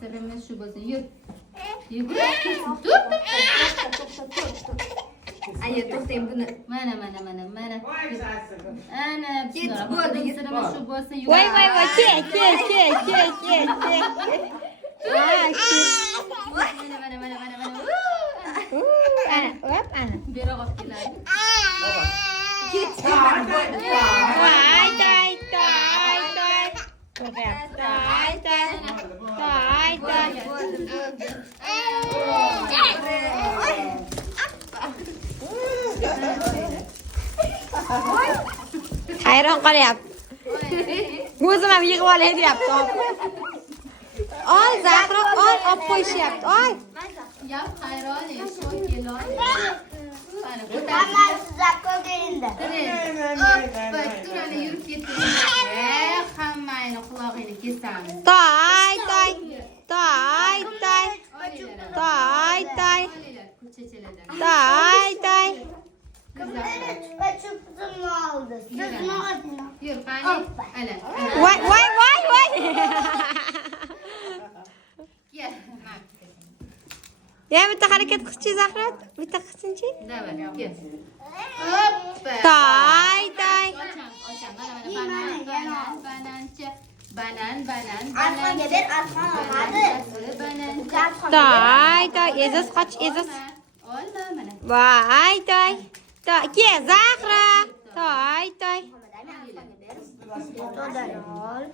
sirimiz shu bo'lsin. Yur. Yugurib ketsin. Dur. Ayo to'xtang buni. Mana. Ana. Ketib bo'ldi. Sirimiz shu bo'lsin. Voy, ke. Mana. Ana, hop, ana. Bera olib keladi. Voy, toy. Hayron qolyapti. O'zim ham yig'ib olay deyapti. Ol, Zahra, ol, olib qo'yishyapti. Ol. Yap hayron, sho'kelon. Hamma sizlar ko'ringda. Turani yurib ketdi. Hammani qulog'ini kesamiz. Toy. Chupchupni oldi. Siz nima Yur, qani? Ana. Voy. Kel. Ya bitta harakat qilchi Zahra, bitta qilsinchi. Davay, kel. Hoppa. Toy. Ochang. Banancha. Banan. Arqonga ber, arqon oladi. Banan. Toy. Eziz qoch. Olma mana. Voy, toy. Ke Zahra. Toy. Arqonga ber. To'dar ol.